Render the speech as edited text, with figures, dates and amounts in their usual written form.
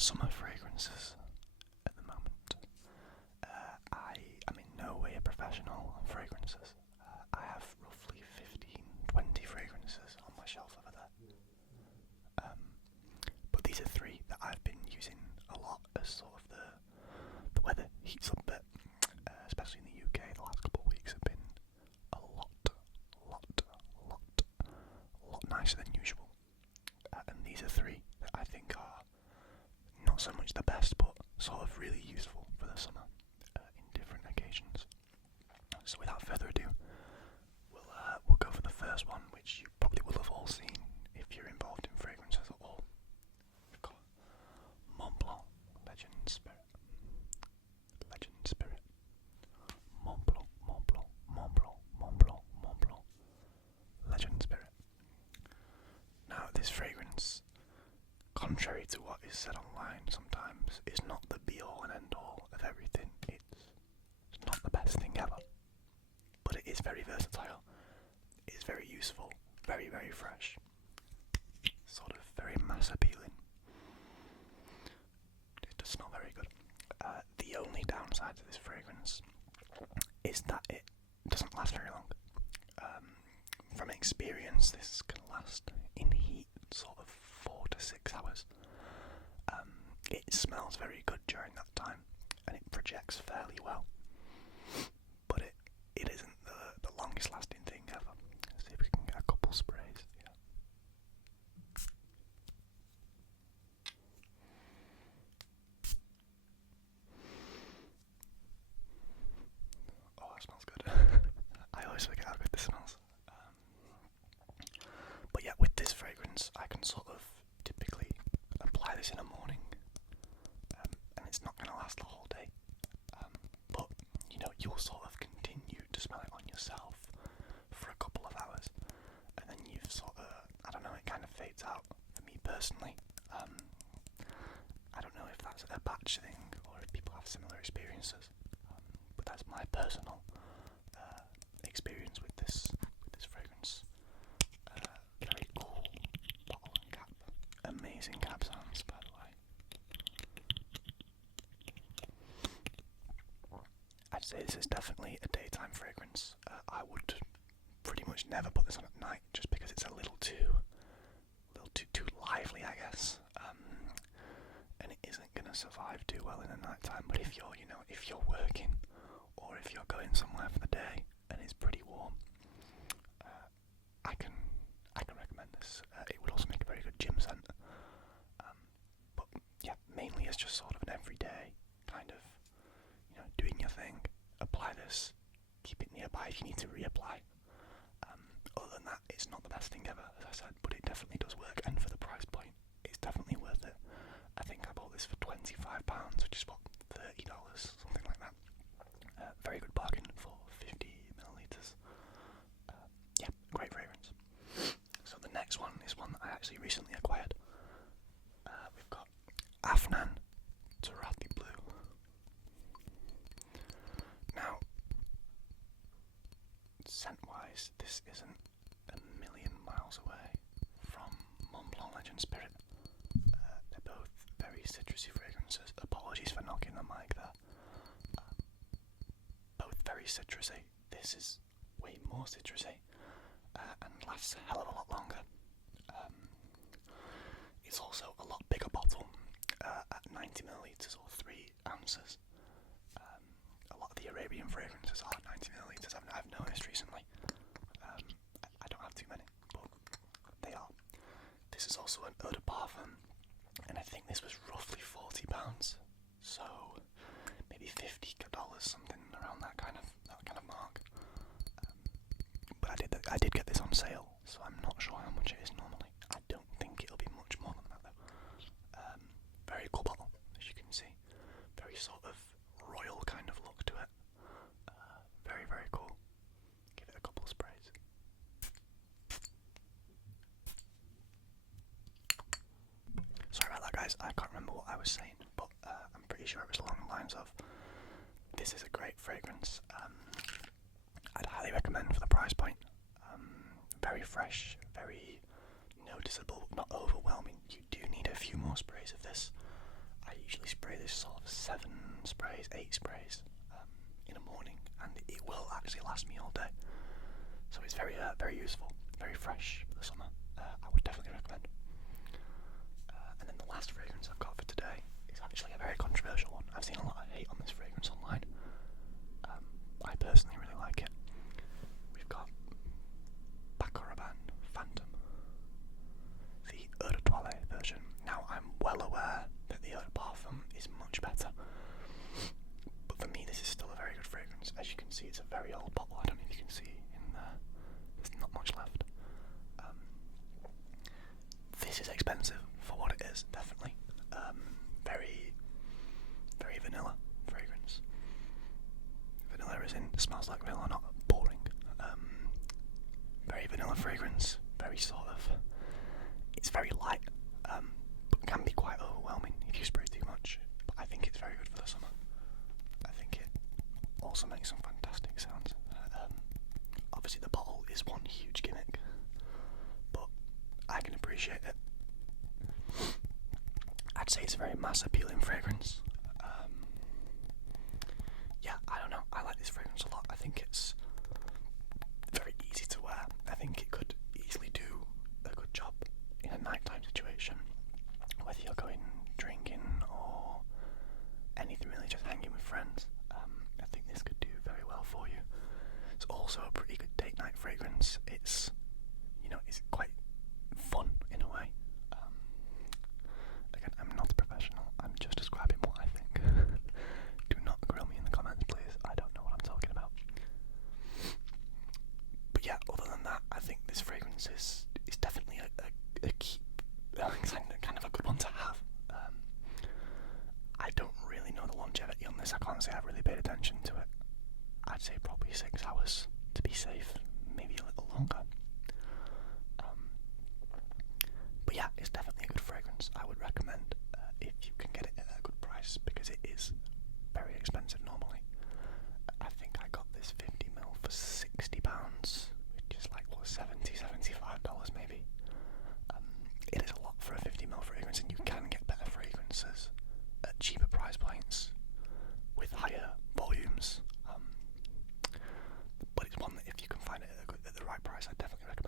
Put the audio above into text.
summer fragrances at the moment. I am in no way a professional on fragrances. I have roughly 15, 20 fragrances on my shelf over there. But these are three that I've been using a lot as sort of the weather heats up a bit, especially in the UK. The last couple of weeks have been a lot nicer than usual. And these are three that I think are not so much the best, but sort of really useful for the summer in different occasions. So without further ado, we'll go for the first one, which you probably will have all seen if you're involved in fragrances at all. We've got Mont Blanc Legend Spirit. Legend Spirit. Mont Blanc, Mont Blanc, Mont Blanc, Mont Blanc, Mont Blanc. Legend Spirit. Now, this fragrance, contrary to what is said online sometimes, is not the be-all and end-all of everything. It's not the best thing ever, but it is very versatile. It is very useful, very, very fresh, sort of very mass appealing. It does smell very good. The only downside to this fragrance is that it doesn't last very long. From experience, this can last in heat sort of 4 to 6 hours. It smells very good during that time, and it projects fairly well, but it isn't the longest lasting thing ever. Let's see if we can get a couple sprays. Yeah. Oh, that smells good. I always forget how good this smells. But yeah, with this fragrance, I can sort of typically apply this in the morning, and it's not going to last the whole day. But you know, you'll sort of continue to smell it on yourself for a couple of hours, and then you've sort of, I don't know, it kind of fades out. For me personally, I don't know if that's a batch thing or if people have similar experiences, but that's my personal experience with this fragrance. Very cool bottle and cap. Amazing cap sounds, by the way. I'd say this is definitely a daytime fragrance. I would pretty much never put this on at night, just because it's a little too lively, I guess. And it isn't gonna survive too well in the night time. But if you're working, or if you're going somewhere for the day and it's pretty warm, I can recommend this. It would also make a very good gym scent. But yeah, mainly as just sort of an everyday kind of, doing your thing. Apply this, keep it nearby if you need to reapply. Other than that, it's not the best thing ever, as I said, but it definitely does work, and for the price point, it's definitely worth it. I think I bought this for £25, which is what, $30, something like that. Very good bargain for 50 millilitres. Yeah, great fragrance. So the next one is one that I actually recently acquired. We've got Afnan Taratti Blue. Now, scent-wise, this isn't a million miles away from Mont Blanc Legend Spirit. They're both very citrusy fragrances. Apologies for knocking the mic there. Both very citrusy. This is way more citrusy and lasts a hell of a lot longer. It's also a lot bigger bottle at 90 millilitres or 3 ounces. A lot of the Arabian fragrances are 90 millilitres, I've noticed recently. I don't have too many, but they are. This is also an eau de parfum, and I think this was roughly £40, so maybe $50, something around that kind of mark. But I did get this on sale, so I'm not sure how much it is normally. I don't think it'll be much more than that though. Very cool bottle, as you can see. Very sort of royal kind of look to it. Very, very cool. Give it a couple of sprays. Sorry about that, guys. I can't remember what I was saying, but I'm pretty sure it was along the lines of, this is a great fragrance. I'd highly recommend for the price point. Very fresh, very noticeable, not overwhelming. You do need a few more sprays of this. is sort of 7 sprays, 8 sprays in a morning, and it will actually last me all day. So it's very useful, very fresh for the summer. I would definitely recommend. And then the last fragrance I've got for today is actually a very controversial one. I've seen a lot of hate on this fragrance online. I personally really like it. We've got Paco Rabanne Phantom, the Eau de Toilette version. Now, I'm well aware that the Eau de Parfum is much better, but for me this is still a very good fragrance. As you can see, it's a very old bottle. I don't know if you can see in there, there's not much left. This is expensive for what it is, definitely. Very, very vanilla fragrance. Vanilla as in smells like vanilla, not boring. Very vanilla fragrance, very sort of, it's very light, but can be quite overwhelming if you spray too much. But I think it's very good for the summer. I think it also makes some fantastic sounds. Obviously the bottle is one huge gimmick, but I can appreciate it. I'd say it's a very mass appealing fragrance. Yeah, I don't know, I like this fragrance a lot. I think it's very easy to wear. I think it could easily do a good job in a nighttime situation, whether you're going drinking or anything really, just hanging with friends. I think this could do very well for you. It's also a pretty good date night fragrance. It's, it's quite fun in a way. Again, I'm not a professional, I'm just describing what I think. Do not grill me in the comments, please. I don't know what I'm talking about. But yeah, other than that, I think this fragrance is definitely a keep, kind of a good one to have. I don't really know the longevity on this. I can't say I've really paid attention to it. I'd say probably 6 hours to be safe, maybe a little longer. But yeah, it's definitely a good fragrance. I would recommend if you can get it at a good price, because it is very expensive normally. I think I got this 50ml for £60, which is like $75 maybe. It is a lot for a 50ml fragrance, and you can get better fragrances at cheaper price points with higher volumes. But it's one that if you can find it at the right price, I definitely recommend.